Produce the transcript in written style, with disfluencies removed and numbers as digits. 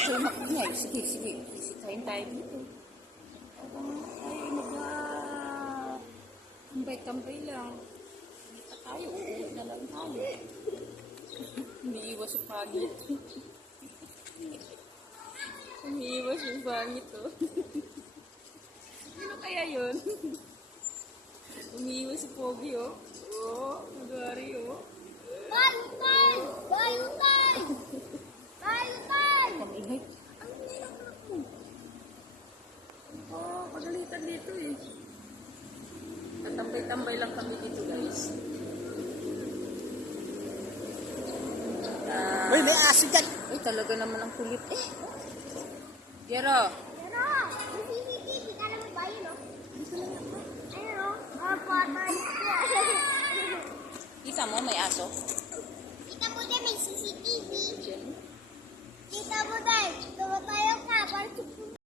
So, makingay. Sige, sige. Sitayin tayo dito. Ay, tambay-tambay lang. Kita tayo. Uuwi na lang tayo. Umiiwas yung pangit. Umiiwas yung pangit, oh. Ano kaya yun? Umiiwas si Pogi, oh. Oh, magari, oh. Bayutan! Bayutan! Bayutan! Pag-ingay. Ang hirap na po. Oh, pagalitan dito, eh. Tatambay-tambay lang kami dito, guys. Uy, may aso dyan. Ay, talaga naman ang kulit, eh. Gero. Pero, yung CCTV, kala mo ba yun, oh? Ayun, oh. Patay. Kita mo, may aso. Kita mo din, may CCTV.